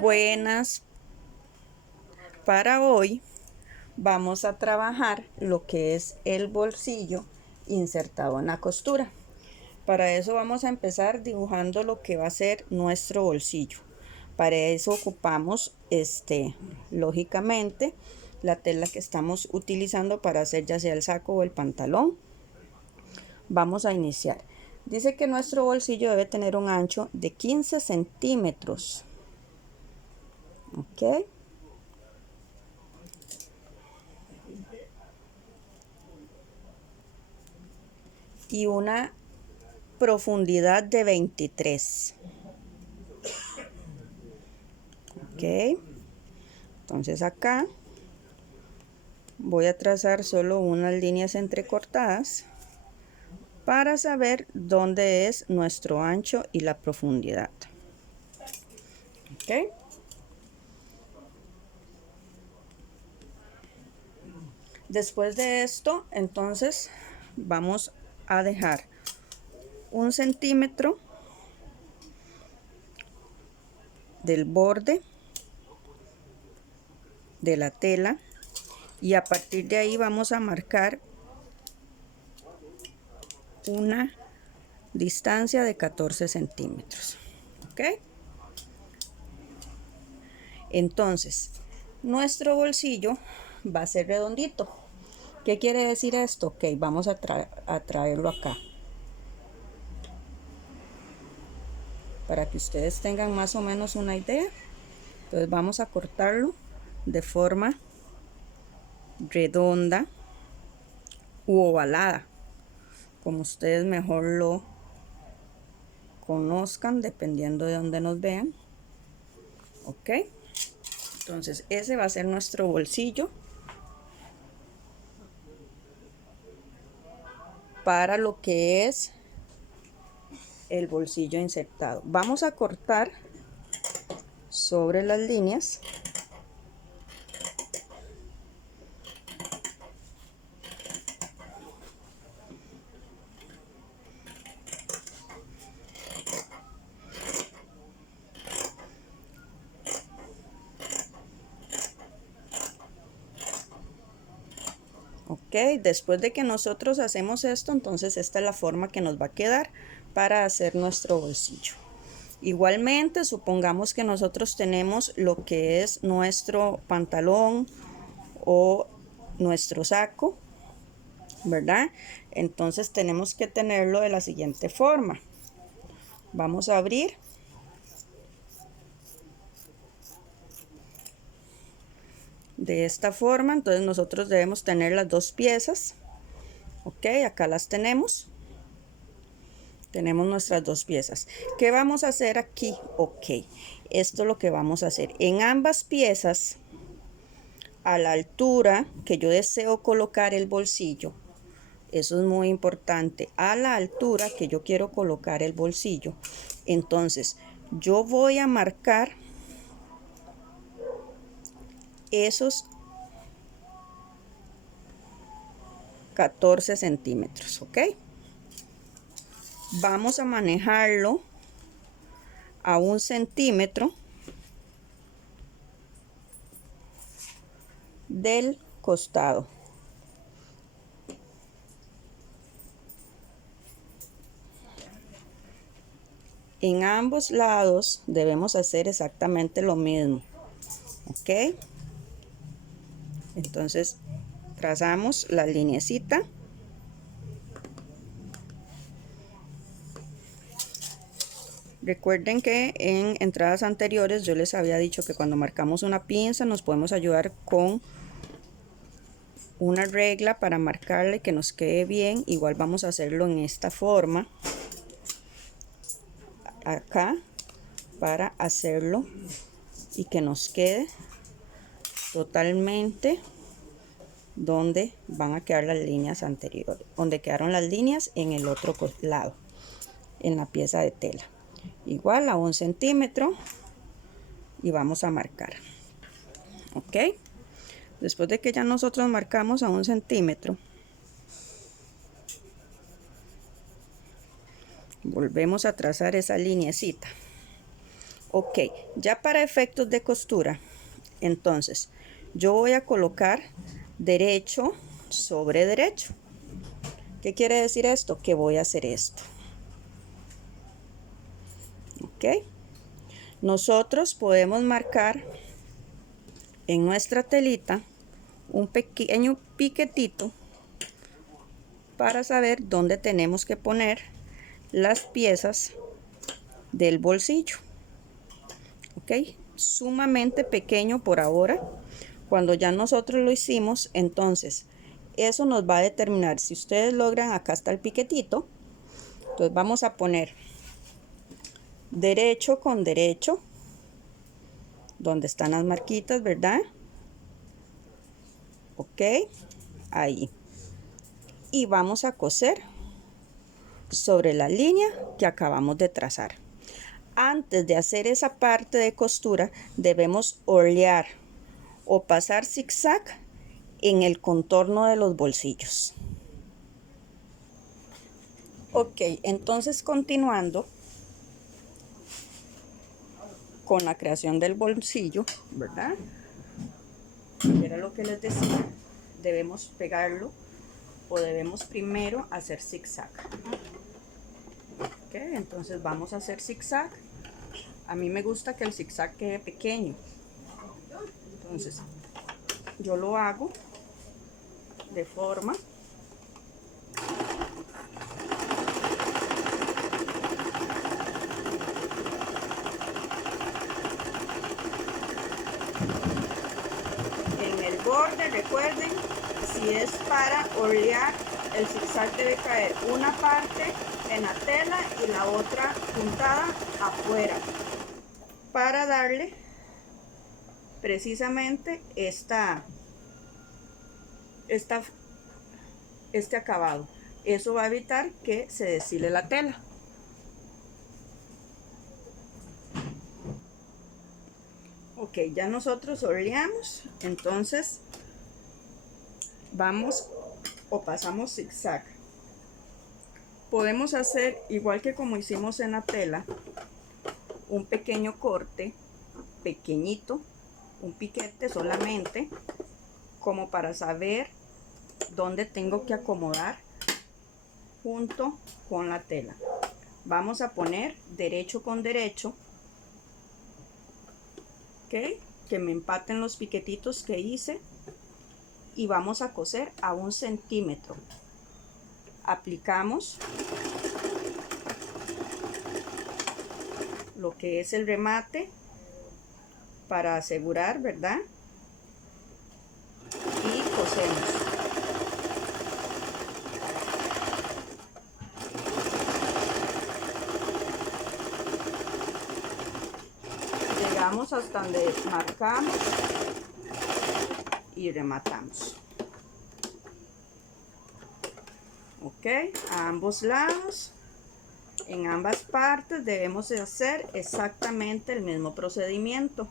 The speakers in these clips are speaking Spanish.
Buenas. Para hoy vamos a trabajar lo que es el bolsillo insertado en la costura. Para eso vamos a empezar dibujando lo que va a ser nuestro bolsillo. Para eso ocupamos lógicamente la tela que estamos utilizando para hacer ya sea el saco o el pantalón. Vamos a iniciar. Dice que nuestro bolsillo debe tener un ancho de 15 centímetros. Ok. Y una profundidad de 23. Ok. Entonces acá voy a trazar solo unas líneas entrecortadas para saber dónde es nuestro ancho y la profundidad. Ok. Después de esto, entonces vamos a dejar 1 centímetro del borde de la tela y a partir de ahí vamos a marcar una distancia de 14 centímetros. Ok. Entonces nuestro bolsillo va a ser redondito. ¿Qué quiere decir esto? Ok, vamos a traerlo acá para que ustedes tengan más o menos una idea. Entonces vamos a cortarlo de forma redonda u ovalada, como ustedes mejor lo conozcan, dependiendo de donde nos vean. Ok, entonces ese va a ser nuestro bolsillo para lo que es el bolsillo insertado. Vamos a cortar sobre las líneas . Ok, después de que nosotros hacemos esto, entonces esta es la forma que nos va a quedar para hacer nuestro bolsillo. Igualmente, supongamos que nosotros tenemos lo que es nuestro pantalón o nuestro saco, ¿verdad? Entonces tenemos que tenerlo de la siguiente forma. Vamos a abrir . De esta forma, entonces nosotros debemos tener las dos piezas. Ok, acá las tenemos. Tenemos nuestras dos piezas. ¿Qué vamos a hacer aquí? Ok, esto es lo que vamos a hacer. En ambas piezas, a la altura que yo deseo colocar el bolsillo, eso es muy importante, a la altura que yo quiero colocar el bolsillo, entonces yo voy a marcar esos 14 centímetros. Ok, vamos a manejarlo a 1 centímetro del costado. En ambos lados debemos hacer exactamente lo mismo. Ok, entonces trazamos la lineecita . Recuerden que en entradas anteriores yo les había dicho que cuando marcamos una pinza nos podemos ayudar con una regla para marcarle que nos quede bien. Igual vamos a hacerlo en esta forma acá para hacerlo y que nos quede totalmente donde van a quedar las líneas anteriores, donde quedaron las líneas en el otro lado, en la pieza de tela. Igual a 1 centímetro y vamos a marcar. Ok, después de que ya nosotros marcamos a 1 centímetro, volvemos a trazar esa lineecita. Ok, ya para efectos de costura, entonces yo voy a colocar derecho sobre derecho. ¿Qué quiere decir esto? Que voy a hacer esto. Ok, nosotros podemos marcar en nuestra telita un pequeño piquetito para saber dónde tenemos que poner las piezas del bolsillo. Ok, sumamente pequeño por ahora. Cuando ya nosotros lo hicimos, entonces eso nos va a determinar si ustedes logran. Acá está el piquetito, entonces vamos a poner derecho con derecho donde están las marquitas, ¿verdad? Ok, ahí, y vamos a coser sobre la línea que acabamos de trazar. Antes de hacer esa parte de costura debemos horlear o pasar zigzag en el contorno de los bolsillos. Ok, entonces continuando con la creación del bolsillo, ¿verdad? Era lo que les decía, debemos pegarlo o debemos primero hacer zigzag. Ok, entonces vamos a hacer zigzag. A mí me gusta que el zigzag quede pequeño, entonces yo lo hago de forma en el borde. Recuerden, si es para horlear, el zigzag debe caer una parte en la tela y la otra puntada afuera para darle precisamente este acabado. Eso va a evitar que se deshile la tela. Ok, ya nosotros horneamos, entonces vamos o pasamos zigzag. Podemos hacer igual que como hicimos en la tela, un pequeño corte, pequeñito, un piquete solamente, como para saber dónde tengo que acomodar junto con la tela. Vamos a poner derecho con derecho, ¿ok? Que me empaten los piquetitos que hice y vamos a coser a 1 centímetro. Aplicamos lo que es el remate para asegurar, ¿verdad? Y cosemos. Llegamos hasta donde marcamos y rematamos. Ok, a ambos lados, en ambas partes debemos de hacer exactamente el mismo procedimiento.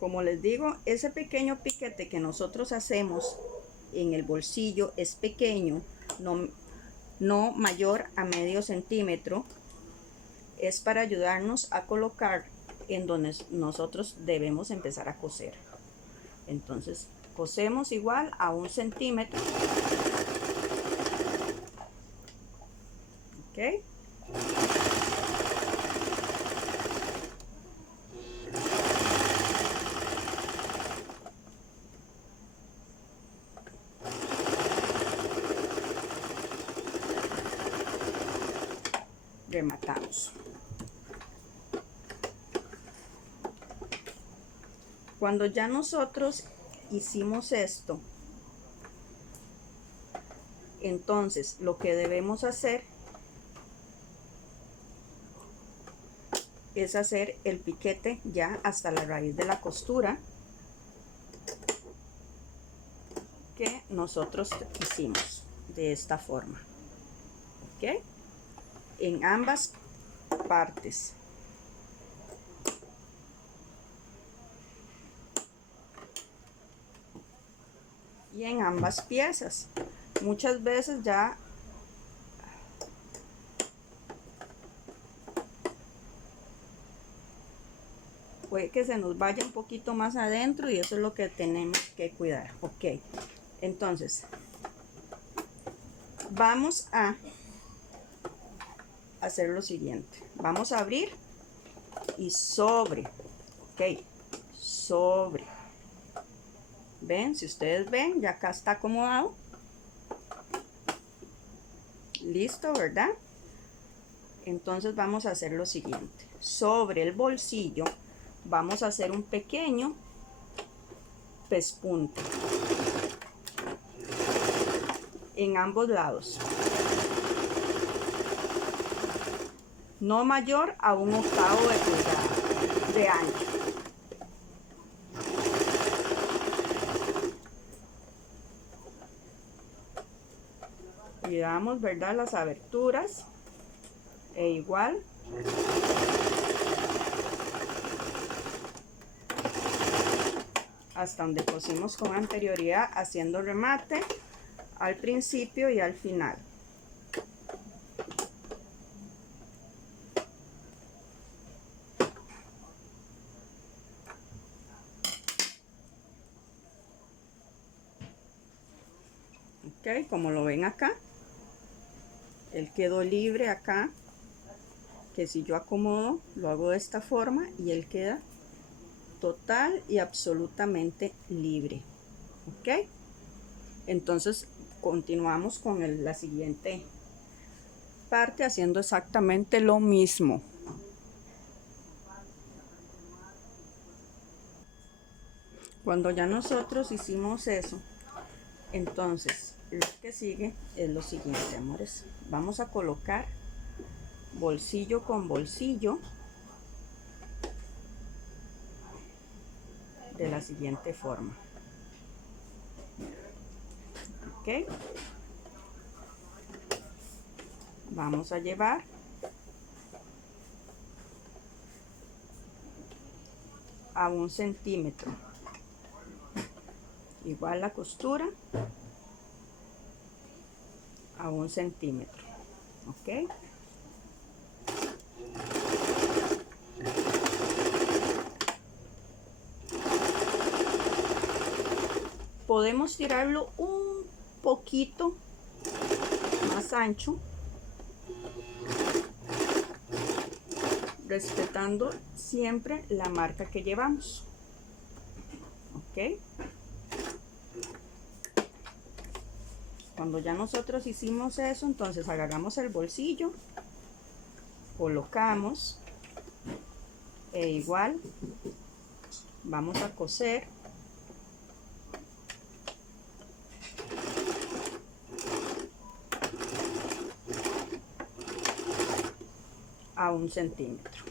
Como les digo, ese pequeño piquete que nosotros hacemos en el bolsillo es pequeño, no mayor a medio centímetro. Es para ayudarnos a colocar en donde nosotros debemos empezar a coser. Entonces cosemos igual a 1 centímetro. Ok. Rematamos. Cuando ya nosotros hicimos esto, entonces lo que debemos hacer es hacer el piquete ya hasta la raíz de la costura que nosotros hicimos de esta forma, ¿ok? En ambas partes. Y en ambas piezas. Muchas veces ya puede que se nos vaya un poquito más adentro y eso es lo que tenemos que cuidar. Ok, entonces vamos a hacer lo siguiente. Vamos a abrir y sobre, ok, sobre. Ven, si ustedes ven, ya acá está acomodado. Listo, ¿verdad? Entonces vamos a hacer lo siguiente. Sobre el bolsillo vamos a hacer un pequeño pespunte en ambos lados, no mayor a 1/8 de pulgada de ancho. Cuidamos, ¿verdad?, las aberturas, e igual hasta donde cosimos con anterioridad, haciendo remate al principio y al final. Ok, como lo ven acá, él quedó libre acá, que si yo acomodo lo hago de esta forma y él queda total y absolutamente libre. Ok, entonces continuamos con la siguiente parte haciendo exactamente lo mismo. Cuando ya nosotros hicimos eso, entonces lo que sigue es lo siguiente, amores. Vamos a colocar bolsillo con bolsillo de la siguiente forma. Ok, vamos a llevar a 1 centímetro, igual la costura a 1 centímetro. Ok, podemos tirarlo un poquito más ancho, respetando siempre la marca que llevamos. Ok, cuando ya nosotros hicimos eso, entonces agarramos el bolsillo, colocamos e igual vamos a coser a 1 centímetro.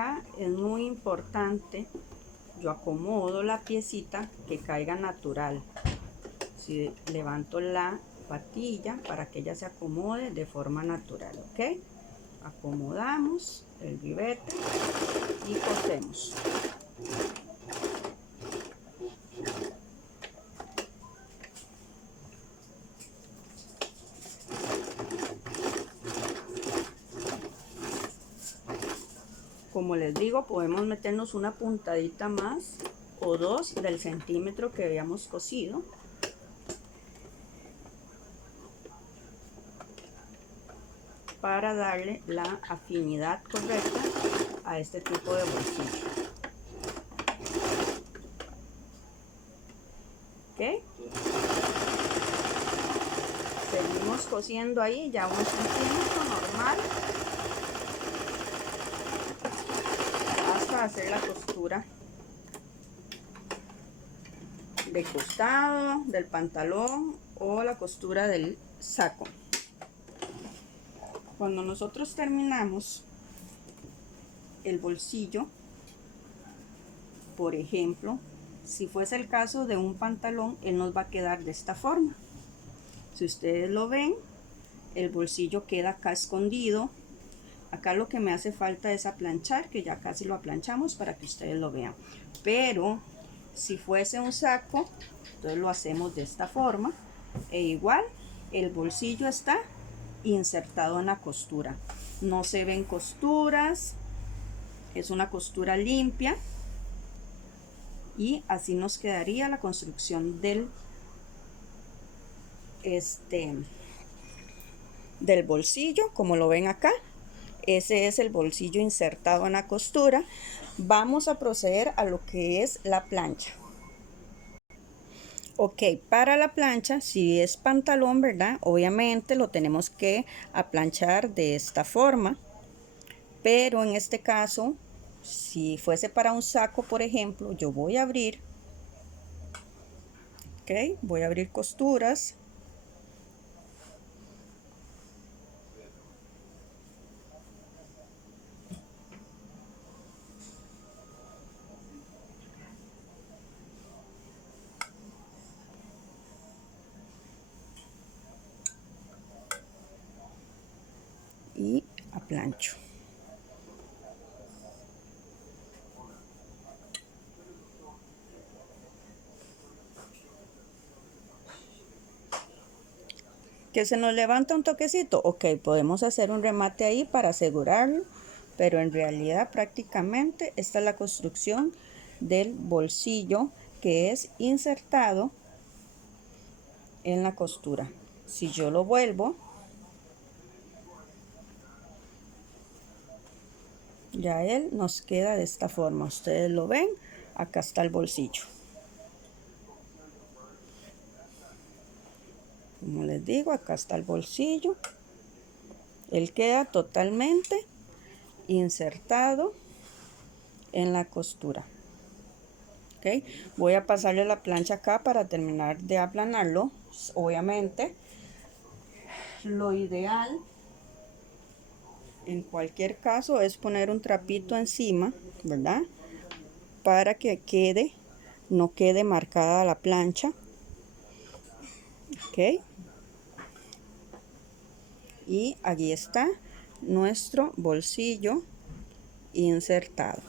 acá es muy importante, yo acomodo la piecita que caiga natural. Si levanto la patilla para que ella se acomode de forma natural, ¿ok? Acomodamos el ribete y cosemos. Como les digo, podemos meternos una puntadita más o dos del centímetro que habíamos cosido. Para darle la afinidad correcta a este tipo de bolsillo. ¿Ok? Seguimos cosiendo ahí ya 1 centímetro normal hasta hacer la costura de costado del pantalón o la costura del saco. Cuando nosotros terminamos el bolsillo, por ejemplo, si fuese el caso de un pantalón, él nos va a quedar de esta forma. Si ustedes lo ven, el bolsillo queda acá escondido. Acá lo que me hace falta es aplanchar, que ya casi lo aplanchamos para que ustedes lo vean. Pero si fuese un saco, entonces lo hacemos de esta forma. E igual, el bolsillo está insertado en la costura. No se ven costuras, es una costura limpia. Y así nos quedaría la construcción del bolsillo, como lo ven acá. Ese es el bolsillo insertado en la costura. Vamos a proceder a lo que es la plancha. Ok, para la plancha, si es pantalón, ¿verdad? Obviamente lo tenemos que aplanchar de esta forma. Pero en este caso, si fuese para un saco, por ejemplo, yo voy a abrir. Ok, voy a abrir costuras. Y aplancho. Que se nos levanta un toquecito, ok, podemos hacer un remate ahí para asegurarlo, pero en realidad prácticamente esta es la construcción del bolsillo que es insertado en la costura. Si yo lo vuelvo, ya él nos queda de esta forma. Ustedes lo ven, acá está el bolsillo. Como les digo, acá está el bolsillo. Él queda totalmente insertado en la costura. Okay. Voy a pasarle la plancha acá para terminar de aplanarlo. Obviamente, lo ideal en cualquier caso es poner un trapito encima, ¿verdad? Para que no quede marcada la plancha. Ok. Y aquí está nuestro bolsillo insertado.